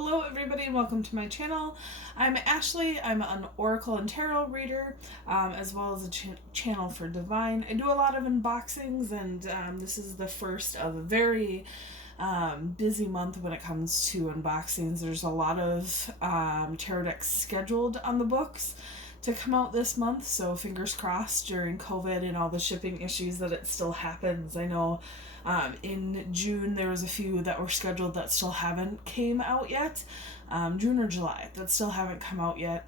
Hello everybody and welcome to my channel. I'm Ashley. I'm an Oracle and Tarot reader, as well as a channel for Divine. I do a lot of unboxings, and this is the first of a very busy month when it comes to unboxings. There's a lot of tarot decks scheduled on the books to come out this month, so fingers crossed during COVID and all the shipping issues that it still happens. I know in June there was a few that were scheduled that still haven't came out yet. June or July that still haven't come out yet.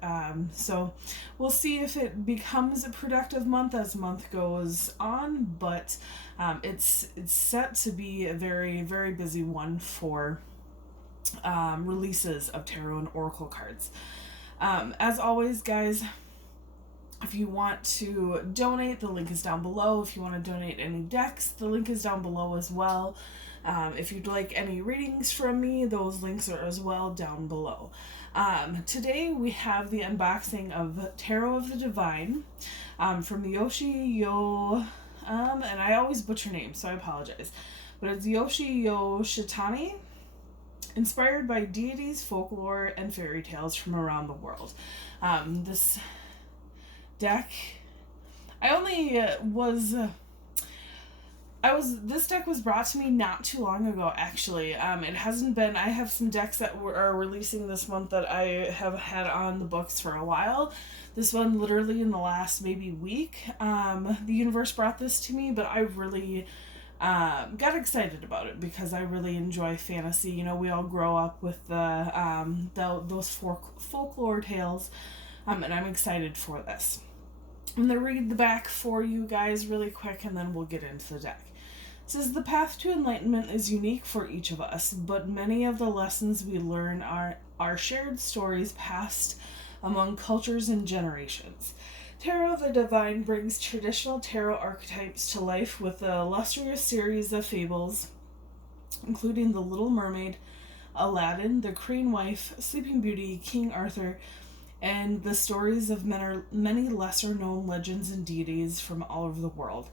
So we'll see if it becomes a productive month as the month goes on, but it's set to be a very, very busy one for releases of tarot and oracle cards. As always, guys, if you want to donate, the link is down below. If you want to donate any decks, the link is down below as well. If you'd like any readings from me, those links are as well down below. Today we have the unboxing of Tarot of the Divine from Yoshi and I always butcher names, so I apologize. But it's Yoshi Yoshitani, inspired by deities, folklore, and fairy tales from around the world. This deck, this deck was brought to me not too long ago, actually. It hasn't been, I have some decks that are releasing this month that I have had on the books for a while. This one literally in the last maybe week, the universe brought this to me, but I really got excited about it because I really enjoy fantasy. You know, we all grow up with those folklore tales, and I'm excited for this. I'm going to read the back for you guys really quick, and then we'll get into the deck. It says, the path to enlightenment is unique for each of us, but many of the lessons we learn are shared stories passed among cultures and generations. Tarot of the Divine brings traditional tarot archetypes to life with a illustrious series of fables, including The Little Mermaid, Aladdin, The Crane Wife, Sleeping Beauty, King Arthur, and the stories of many lesser-known legends and deities from all over the world.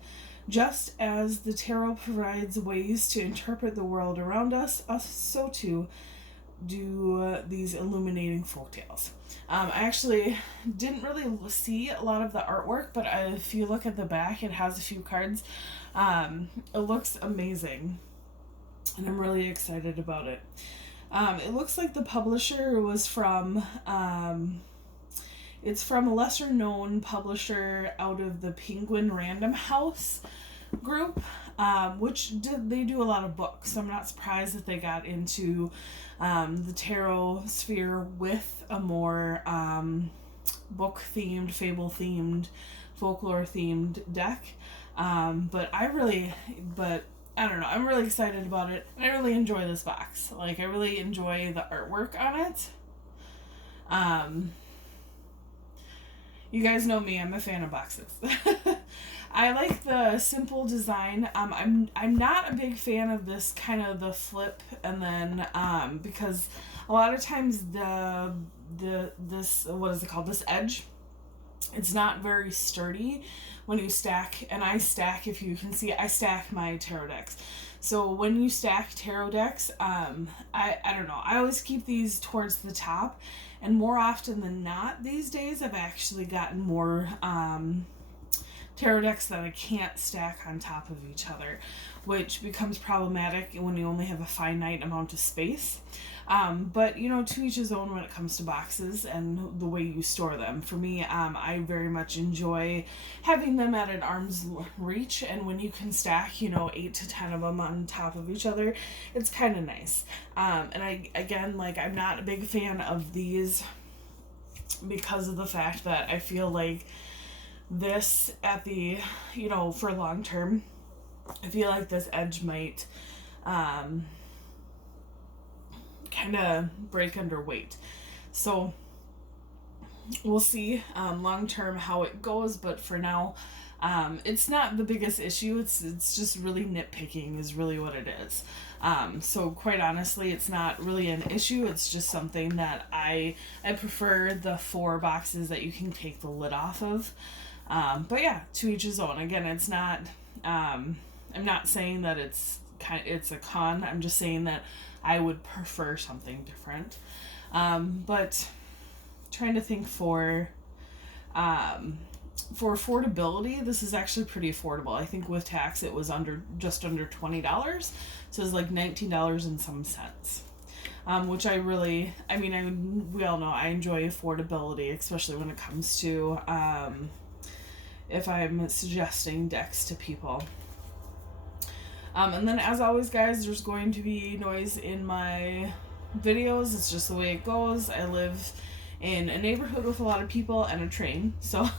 Just as the tarot provides ways to interpret the world around us, so too do these illuminating folktales. I actually didn't really see a lot of the artwork, but if you look at the back, it has a few cards. It looks amazing, and I'm really excited about it. It looks like the publisher was from... it's from a lesser-known publisher out of the Penguin Random House group, which they do a lot of books. So I'm not surprised that they got into the tarot sphere with a more book-themed, fable-themed, folklore-themed deck. But I don't know, I'm really excited about it, and I really enjoy this box. Like, I really enjoy the artwork on it. You guys know me, I'm a fan of boxes. I like the simple design. I'm not a big fan of this kind of the flip, and then because a lot of times this what is it called? This edge, it's not very sturdy when you stack, and I stack, if you can see, I stack my tarot decks. So when you stack tarot decks, I don't know, I always keep these towards the top, and more often than not these days I've actually gotten more tarot decks that I can't stack on top of each other, which becomes problematic when you only have a finite amount of space. But, you know, to each his own when it comes to boxes and the way you store them. For me, I very much enjoy having them at an arm's reach, and when you can stack, you know, 8 to 10 of them on top of each other, it's kind of nice. And I'm not a big fan of these because of the fact that I feel like this at the, you know, for long term, I feel like this edge might kind of break under weight. So we'll see long term how it goes, but for now it's not the biggest issue. It's just really nitpicking is really what it is. So quite honestly, it's not really an issue. It's just something that I prefer the 4 boxes that you can take the lid off of. But yeah, to each his own. Again, it's not I'm not saying that it's a con. I'm just saying that I would prefer something different. But trying to think for affordability, this is actually pretty affordable. I think with tax it was just under $20, so it's like $19 and some cents. Which I really, we all know I enjoy affordability, especially when it comes to if I'm suggesting decks to people. And then as always, guys, there's going to be noise in my videos. It's just the way it goes. I live in a neighborhood with a lot of people and a train, so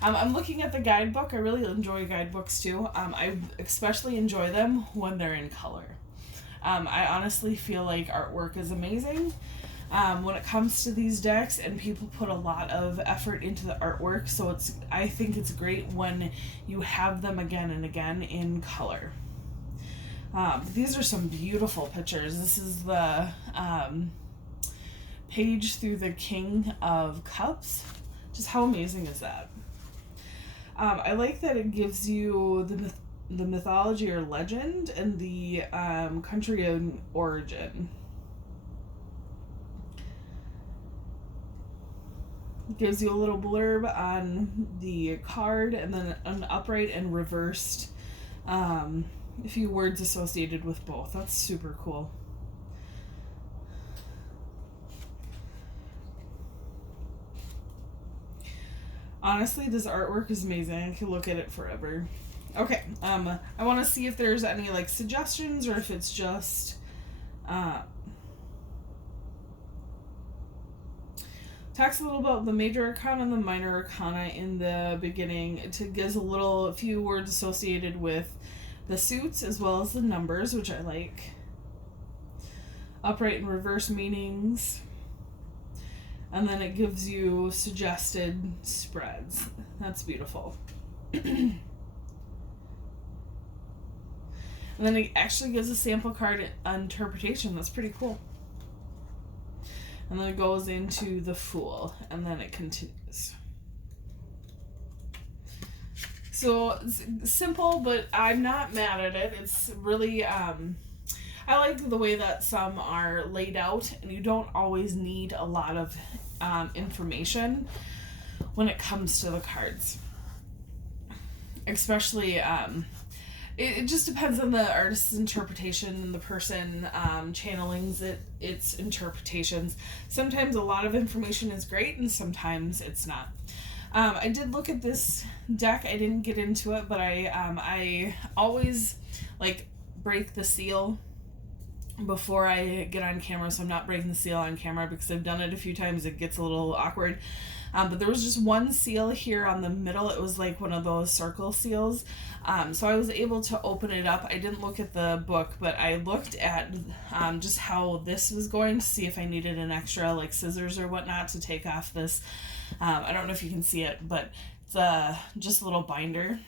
I'm looking at the guidebook. I really enjoy guidebooks too. I especially enjoy them when they're in color. I honestly feel like artwork is amazing when it comes to these decks, and people put a lot of effort into the artwork, so I think it's great when you have them again and again in color. These are some beautiful pictures. This is the page through the King of Cups. Just how amazing is that? I like that it gives you the mythology or legend and the country of origin. It gives you a little blurb on the card, and then an upright and reversed a few words associated with both. That's super cool. Honestly, this artwork is amazing. I could look at it forever. Okay, I want to see if there's any like suggestions, or if it's just talks a little about the major arcana and the minor arcana in the beginning. It gives a few words associated with the suits as well as the numbers, which I like. Upright and reverse meanings. And then it gives you suggested spreads. That's beautiful. And then it actually gives a sample card interpretation. That's pretty cool. And then it goes into the Fool, and then it continues. So it's simple, but I'm not mad at it. It's really, I like the way that some are laid out, and you don't always need a lot of information when it comes to the cards. Especially, it just depends on the artist's interpretation and the person channeling its interpretations. Sometimes a lot of information is great, and sometimes it's not. I did look at this deck. I didn't get into it, but I always like break the seal before I get on camera, so I'm not breaking the seal on camera because I've done it a few times. It gets a little awkward. But there was just one seal here on the middle. It was like one of those circle seals. So I was able to open it up. I didn't look at the book, but I looked at just how this was going to see if I needed an extra like scissors or whatnot to take off this. I don't know if you can see it, but it's just a little binder.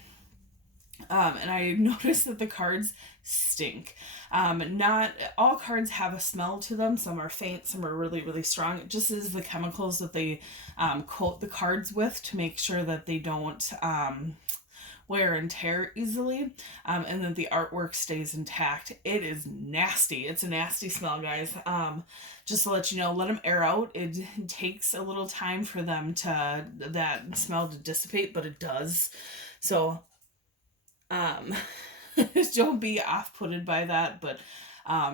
And I noticed that the cards stink. Not all cards have a smell to them. Some are faint, some are really, really strong. It just is the chemicals that they coat the cards with to make sure that they don't wear and tear easily, and that the artwork stays intact. It is nasty. It's a nasty smell, guys. Just to let you know, let them air out. It takes a little time for that smell to dissipate, but it does. So don't be off-putted by that, but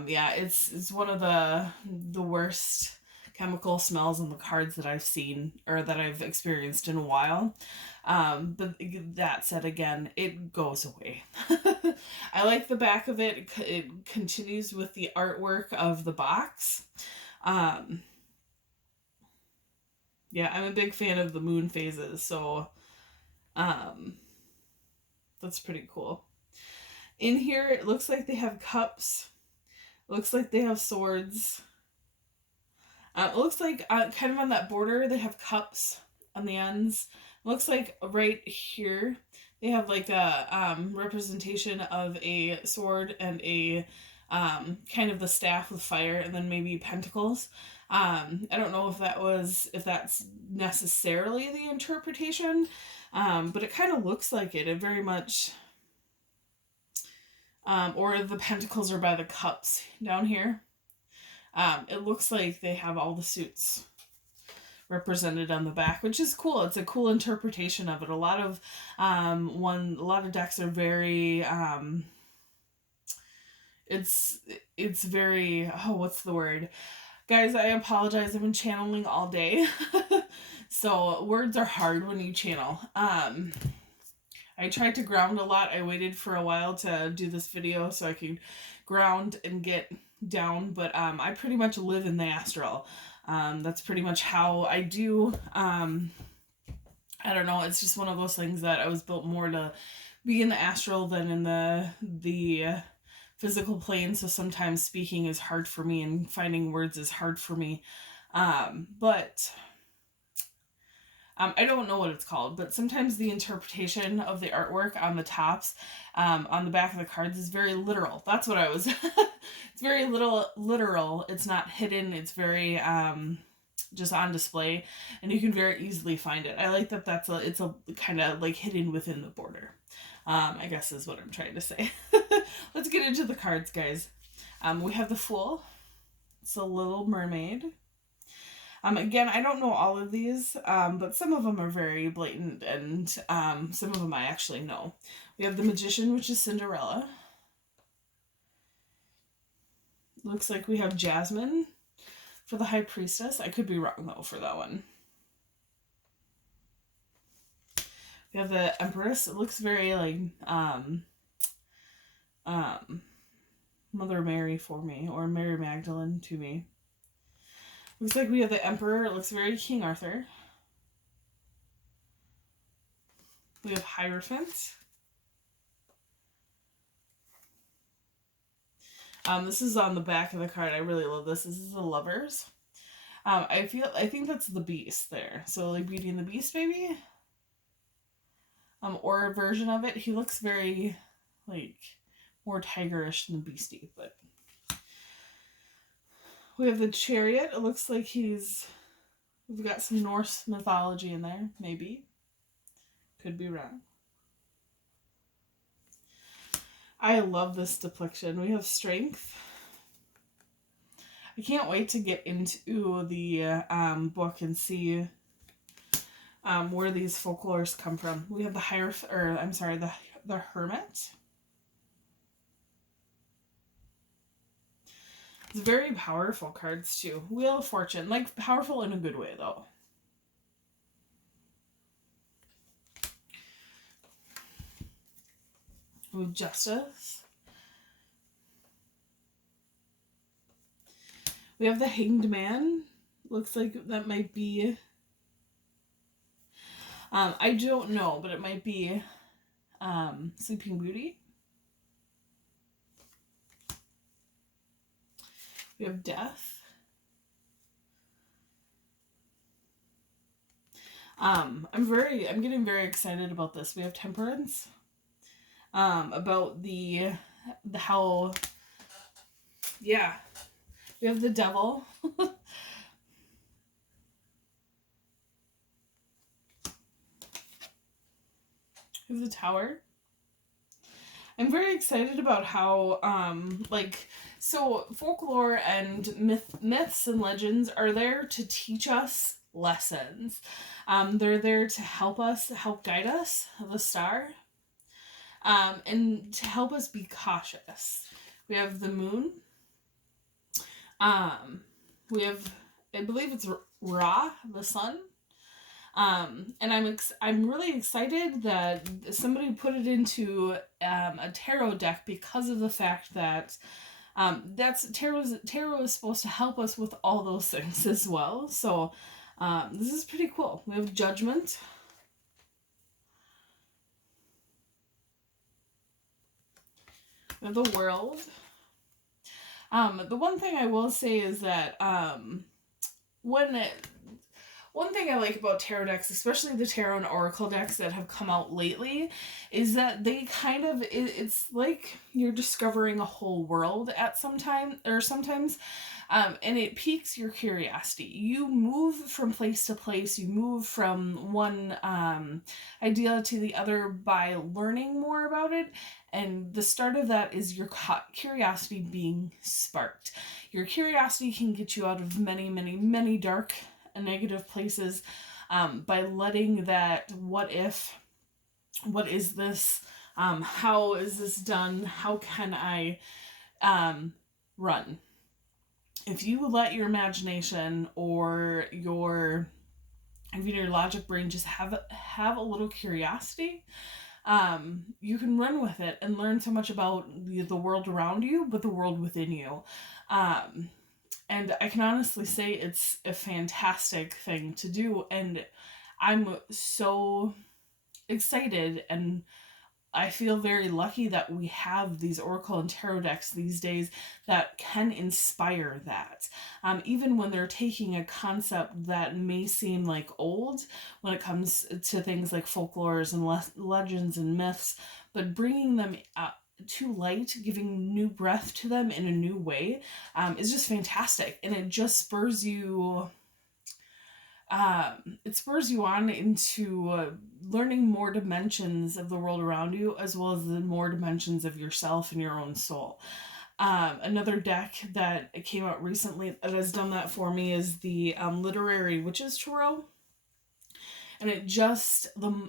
yeah, it's one of the worst chemical smells in the cards that I've seen or that I've experienced in a while. But that said, again, it goes away. I like the back of it. It continues with the artwork of the box. Yeah, I'm a big fan of the moon phases, so that's pretty cool. In here, it looks like they have cups. It looks like they have swords. It looks like kind of on that border, they have cups on the ends. It looks like right here, they have like a representation of a sword and a kind of the staff with fire, and then maybe pentacles. I don't know if that's necessarily the interpretation, but it kind of looks like it. It very much, or the pentacles are by the cups down here. It looks like they have all the suits represented on the back, which is cool. It's a cool interpretation of it. A lot of decks are very it's very, oh, what's the word? Guys, I apologize. I've been channeling all day. So words are hard when you channel. I tried to ground a lot. I waited for a while to do this video so I could ground and get down, but I pretty much live in the astral. That's pretty much how I do. I don't know. It's just one of those things that I was built more to be in the astral than in the physical plane. So sometimes speaking is hard for me and finding words is hard for me. But I don't know what it's called, but sometimes the interpretation of the artwork on the tops, on the back of the cards is very literal. That's what I was. It's very literal. It's not hidden. It's very just on display, and you can very easily find it. I like that. It's a kind of like hidden within the border. I guess is what I'm trying to say. Let's get into the cards, guys. We have the Fool. It's a Little Mermaid. Again, I don't know all of these, but some of them are very blatant, and some of them I actually know. We have the Magician, which is Cinderella. Looks like we have Jasmine for the High Priestess. I could be wrong, though, for that one. We have the Empress. It looks very like Mother Mary for me, or Mary Magdalene to me. Looks like we have the Emperor. It looks very King Arthur. We have Hierophant. This is on the back of the card. I really love this. This is the Lovers. I think that's the Beast there. So like Beauty and the Beast, maybe? Or a version of it. He looks very, like, more tigerish than beastie, but... We have the Chariot. It looks like we've got some Norse mythology in there, maybe. Could be wrong. I love this depiction. We have Strength. I can't wait to get into the book and see where these folklores come from. We have the the Hermit. It's very powerful cards too. Wheel of Fortune, like powerful in a good way though. We have Justice. We have the Hanged Man. Looks like that might be... I don't know, but it might be Sleeping Beauty. We have Death. I'm getting very excited about this. We have Temperance. About the how, yeah. We have the Devil. We have the Tower. I'm very excited about how, so folklore and myths and legends are there to teach us lessons. They're there to help guide us, the star, and to help us be cautious. We have the Moon. We have, I believe it's Ra, the Sun. And I'm really excited that somebody put it into a tarot deck because of the fact that tarot is supposed to help us with all those things as well. So this is pretty cool. We have Judgment. We have the World. The one thing I will say is that one thing I like about tarot decks, especially the tarot and oracle decks that have come out lately, is that they kind of, it's like you're discovering a whole world at sometimes, and it piques your curiosity. You move from place to place, you move from one idea to the other by learning more about it, and the start of that is your curiosity being sparked. your curiosity can get you out of many, many, many dark and negative places, by letting that what if, what is this, how is this done, how can I run. If you let your imagination or your logic brain just have a little curiosity, you can run with it and learn so much about the world around you, but the world within you. And I can honestly say it's a fantastic thing to do, and I'm so excited, and I feel very lucky that we have these Oracle and Tarot decks these days that can inspire that. Even when they're taking a concept that may seem like old when it comes to things like folklores and legends and myths, but bringing them to light, giving new breath to them in a new way, is just fantastic. And it just spurs you on into learning more dimensions of the world around you, as well as the more dimensions of yourself and your own soul. Another deck that came out recently that has done that for me is the Literary Witches Tarot. And it just,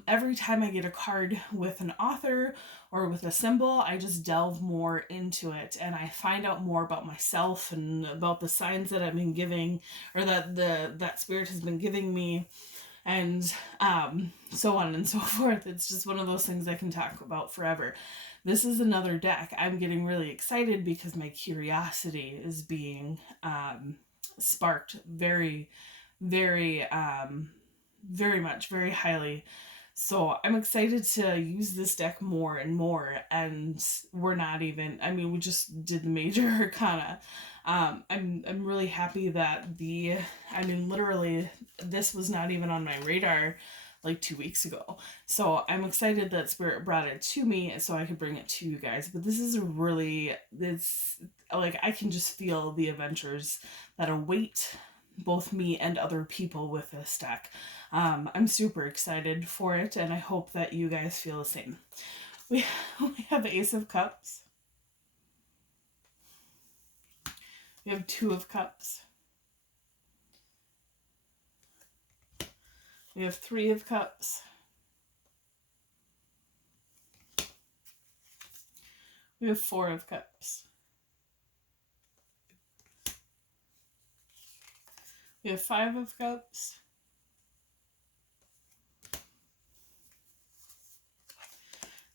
every time I get a card with an author or with a symbol, I just delve more into it, and I find out more about myself and about the signs that I've been giving, or that spirit has been giving me, and so on and so forth. It's just one of those things I can talk about forever. This is another deck. I'm getting really excited because my curiosity is being sparked very, very, very much, very highly. So I'm excited to use this deck more and more, and we're not even, I mean, we just did the major arcana. I'm really happy that literally this was not even on my radar like 2 weeks ago. So I'm excited that Spirit brought it to me so I could bring it to you guys. But this is it's like, I can just feel the adventures that await both me and other people with this deck. I'm super excited for it, and I hope that you guys feel the same. We have Ace of Cups. We have Two of Cups. We have Three of Cups. We have Four of Cups. We have Five of Cups.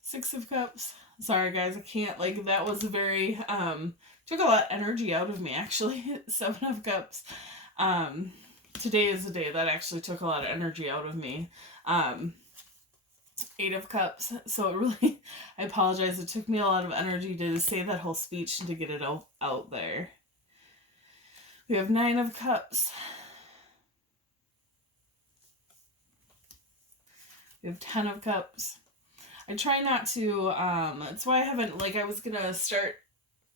Six of Cups. Sorry guys, I can't, like, that was very, took a lot of energy out of me actually. Seven of Cups. Today is the day that actually took a lot of energy out of me. Eight of Cups. So it really, I apologize. It took me a lot of energy to say that whole speech and to get it out there. We have Nine of Cups. We have 10 of Cups. I try not to, that's why I haven't, like, I was gonna start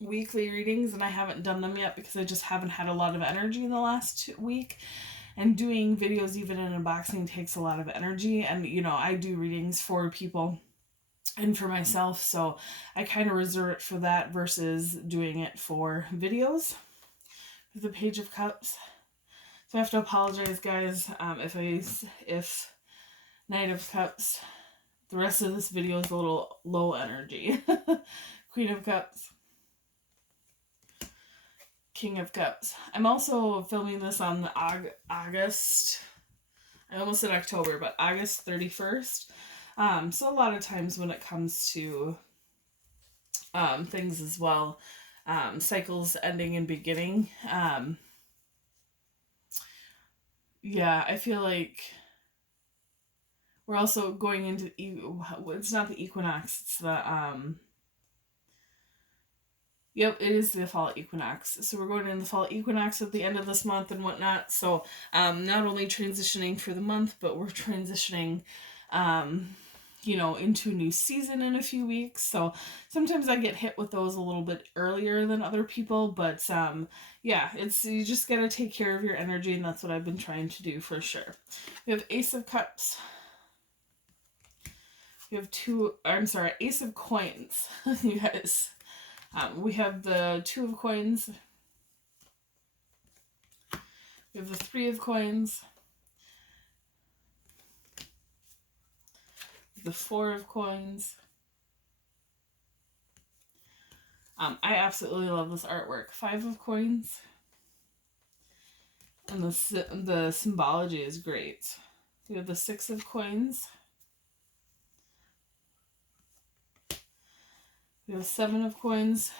weekly readings and I haven't done them yet because I just haven't had a lot of energy in the last week. And doing videos even in unboxing takes a lot of energy. And, you know, I do readings for people and for myself, so I kind of reserve it for that versus doing it for videos. The Page of Cups. So I have to apologize, guys, if Knight of Cups, the rest of this video is a little low energy. Queen of Cups. King of Cups. I'm also filming this on August, I almost said October, but August 31st. So a lot of times when it comes to things as well, cycles ending and beginning, yeah, I feel like we're also going into, it's not the equinox, it's the, yep, it is the fall equinox. So we're going into the fall equinox at the end of this month and whatnot. So not only transitioning for the month, but we're transitioning, you know, into a new season in a few weeks. So sometimes I get hit with those a little bit earlier than other people, but yeah, you just got to take care of your energy, and that's what I've been trying to do for sure. We have Ace of Cups. We have Ace of Coins, you guys. We have the Two of Coins. We have the Three of Coins, the Four of Coins. I absolutely love this artwork. Five of Coins. And the symbology is great. We have the Six of Coins. We have Seven of Coins.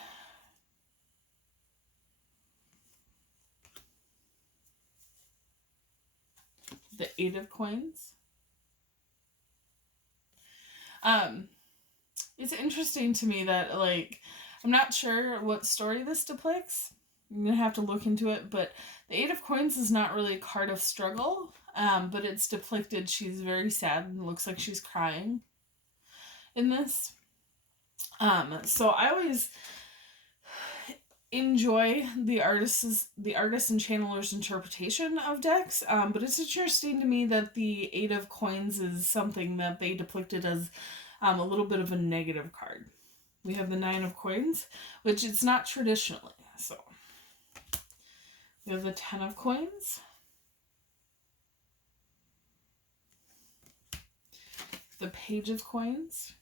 The Eight of Coins. It's interesting to me that, like, I'm not sure what story this depicts. I'm going to have to look into it, but the Eight of Coins is not really a card of struggle, but it's depicted she's very sad and looks like she's crying in this. So I always enjoy the artist and channeler's interpretation of decks, but it's interesting to me that the Eight of Coins is something that they depicted as a little bit of a negative card. We have the Nine of Coins, which it's not traditionally. So we have the Ten of Coins, the Page of Coins,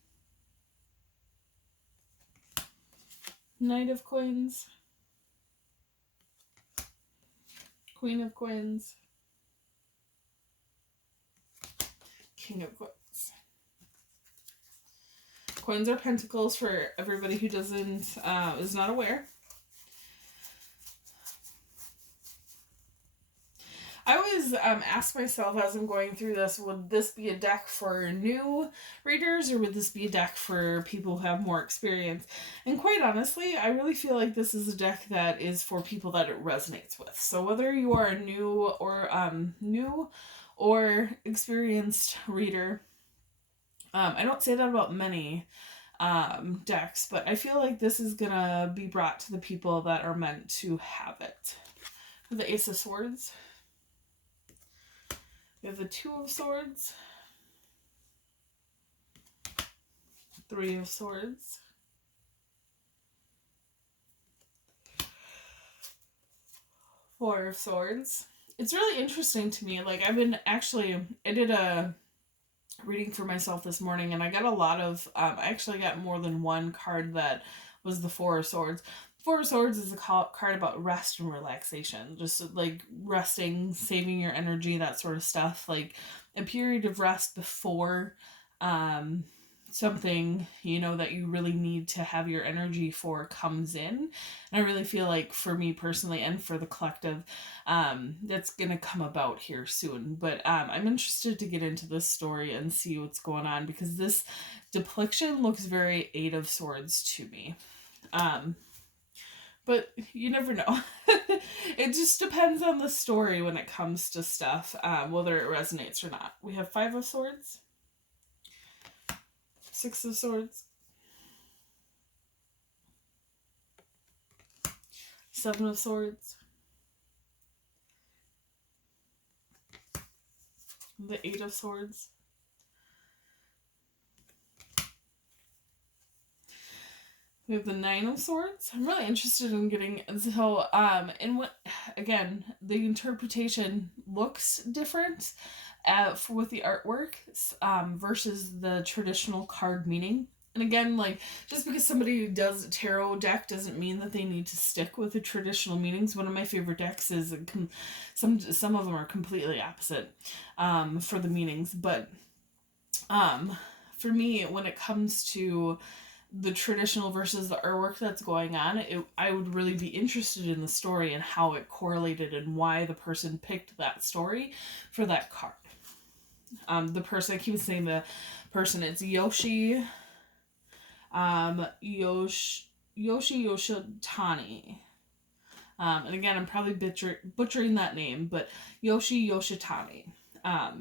Knight of Coins, Queen of Coins, King of Coins. Coins are pentacles for everybody who is not aware. I always ask myself as I'm going through this, would this be a deck for new readers or would this be a deck for people who have more experience? And quite honestly, I really feel like this is a deck that is for people that it resonates with. So whether you are a new or experienced reader, I don't say that about many decks, but I feel like this is gonna be brought to the people that are meant to have it. The Ace of Swords. We have the Two of Swords, Three of Swords, Four of Swords. It's really interesting to me. Like, I did a reading for myself this morning, and I got a lot of, I actually got more than one card that was the Four of Swords. Four of Swords is a card about rest and relaxation, just like resting, saving your energy, that sort of stuff. Like a period of rest before something, that you really need to have your energy for comes in. And I really feel like for me personally and for the collective, that's going to come about here soon. But I'm interested to get into this story and see what's going on, because this depiction looks very Eight of Swords to me. But you never know. It just depends on the story when it comes to stuff, whether it resonates or not. We have Five of Swords, Six of Swords, Seven of Swords, the Eight of Swords, we have the Nine of Swords. I'm really interested in getting, so, again, the interpretation looks different with the artwork versus the traditional card meaning. And again, like, just because somebody does a tarot deck doesn't mean that they need to stick with the traditional meanings. One of my favorite decks is, some of them are completely opposite for the meanings. But for me, when it comes to the traditional versus the artwork that's going on, I would really be interested in the story and how it correlated and why the person picked that story for that card. The person, I keep saying the person, it's Yoshi Yoshitani. And again, I'm probably butchering that name, but Yoshi Yoshitani.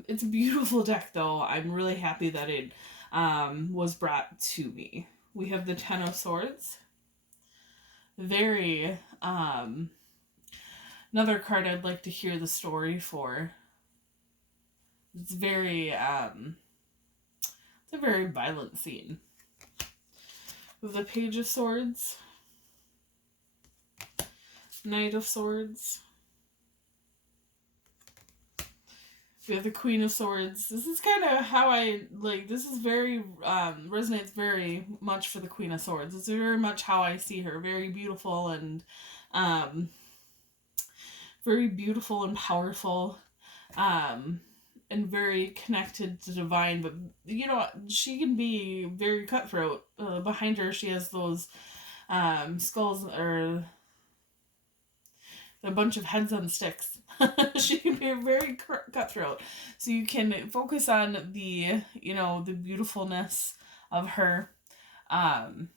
It's a beautiful deck, though. I'm really happy that it was brought to me. We have the Ten of Swords. Very, another card I'd like to hear the story for. It's very, it's a very violent scene. With the Page of Swords, Knight of Swords, We have the Queen of Swords. This is kind of how I, like, this is very, resonates very much for the Queen of Swords. It's very much how I see her. Very beautiful and, very beautiful and powerful, and very connected to divine. But, you know, she can be very cutthroat. Behind her, she has those, skulls, or a bunch of heads on sticks. She can be very cutthroat. So you can focus on the, you know, the beautifulness of her. And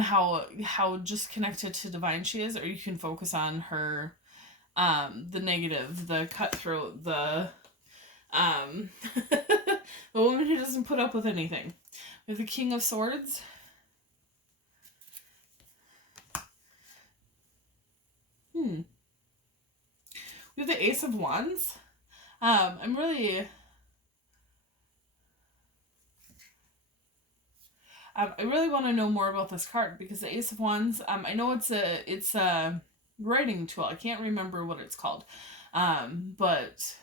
how just connected to divine she is, or you can focus on her, the negative, the cutthroat, the the woman who doesn't put up with anything. We have the King of Swords. We have the Ace of Wands. I really want to know more about this card, because the Ace of Wands, I know it's a writing tool. I can't remember what it's called. But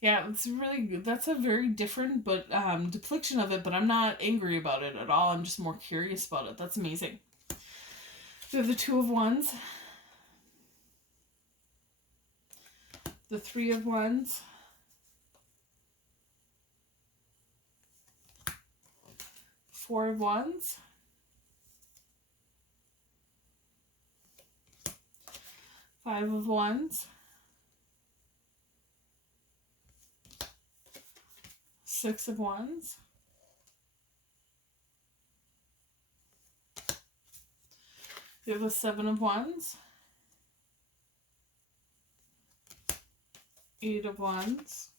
yeah, it's really good. That's a very different but depiction of it, but I'm not angry about it at all. I'm just more curious about it. That's amazing. We have the Two of Wands. The Three of Wands. Four of Wands. Five of Wands. Six of Wands. We have the Seven of Wands. Eight of Wands.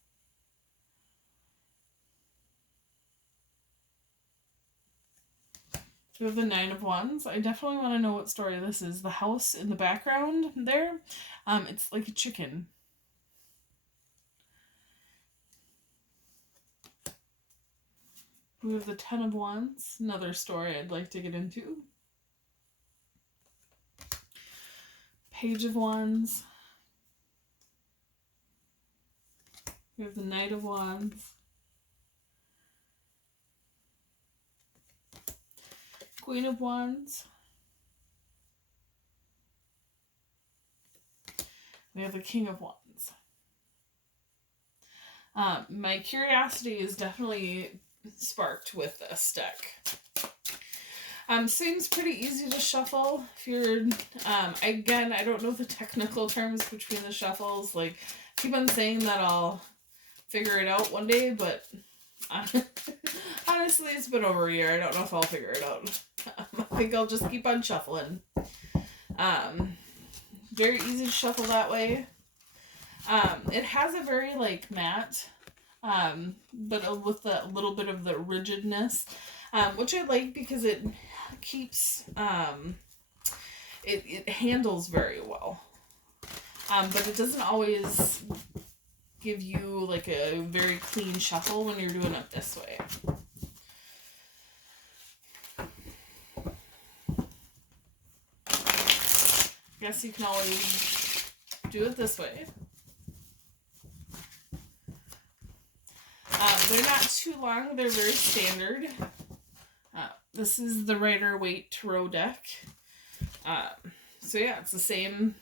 We have the Nine of Wands. I definitely want to know what story this is. The house in the background there, it's like a chicken. We have the Ten of Wands. Another story I'd like to get into. Page of Wands. We have the Knight of Wands. Queen of Wands. We have the King of Wands. My curiosity is definitely sparked with this deck. Seems pretty easy to shuffle. If you're, again, I don't know the technical terms between the shuffles. Like, I keep on saying that I'll figure it out one day, but honestly, it's been over a year. I don't know if I'll figure it out. I think I'll just keep on shuffling. Very easy to shuffle that way. It has a very, like, matte, but with a little bit of the rigidness, which I like because it keeps, it handles very well. But it doesn't always give you, like, a very clean shuffle when you're doing it this way. I guess you can always do it this way. They're not too long. They're very standard. This is the Rider-Waite Tarot deck. So yeah, it's the same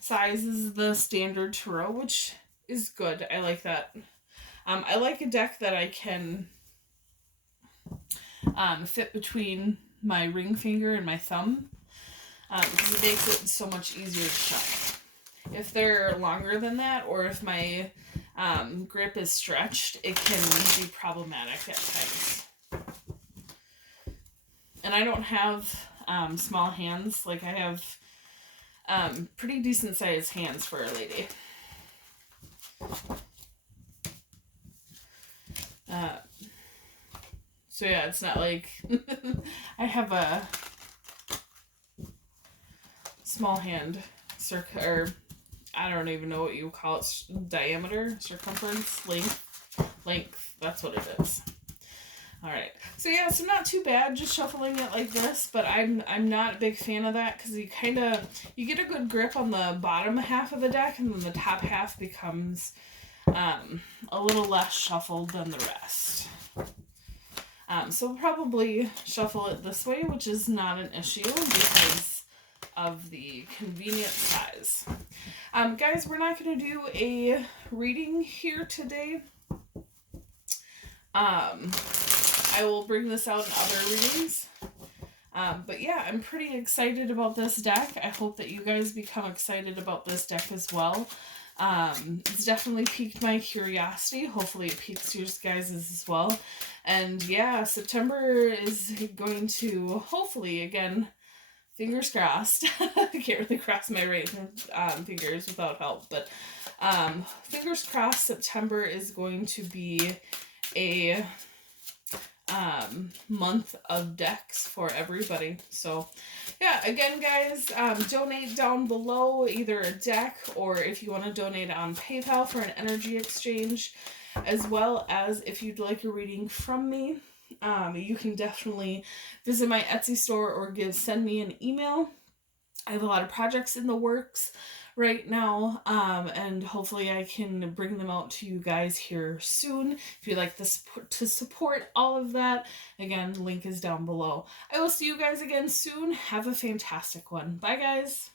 size as the standard tarot, which is good. I like that. I like a deck that I can fit between my ring finger and my thumb, because it makes it so much easier to shuffle. If they're longer than that, or if my grip is stretched, it can be problematic at times. And I don't have small hands. Like, I have pretty decent sized hands for a lady. So yeah, it's not like I have a small hand or I don't even know what you call it, diameter, circumference, length, that's what it is. All right. So yeah, so not too bad just shuffling it like this, but I'm not a big fan of that because you get a good grip on the bottom half of the deck, and then the top half becomes a little less shuffled than the rest. So we'll probably shuffle it this way, which is not an issue because of the convenient size. Guys, we're not going to do a reading here today. I will bring this out in other readings. But yeah, I'm pretty excited about this deck. I hope that you guys become excited about this deck as well. It's definitely piqued my curiosity. Hopefully it piques yours guys as well. And yeah, September is going to, hopefully, again, fingers crossed. I can't really cross my right fingers without help, but fingers crossed September is going to be a month of decks for everybody. So yeah, again guys, donate down below, either a deck or if you want to donate on PayPal for an energy exchange, as well as if you'd like a reading from me, you can definitely visit my Etsy store or send me an email. I have a lot of projects in the works right now, and hopefully I can bring them out to you guys here soon. If you'd like to support all of that, again, link is down below. I will see you guys again soon. Have a fantastic one. Bye, guys.